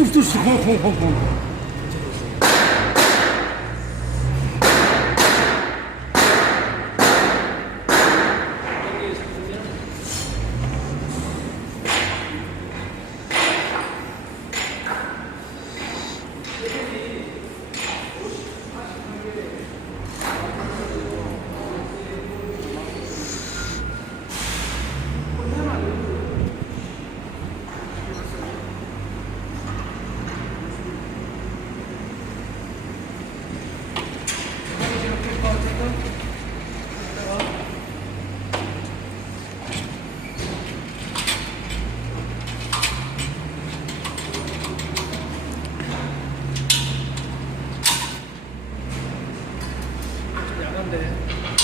就就是红红红红红 야간데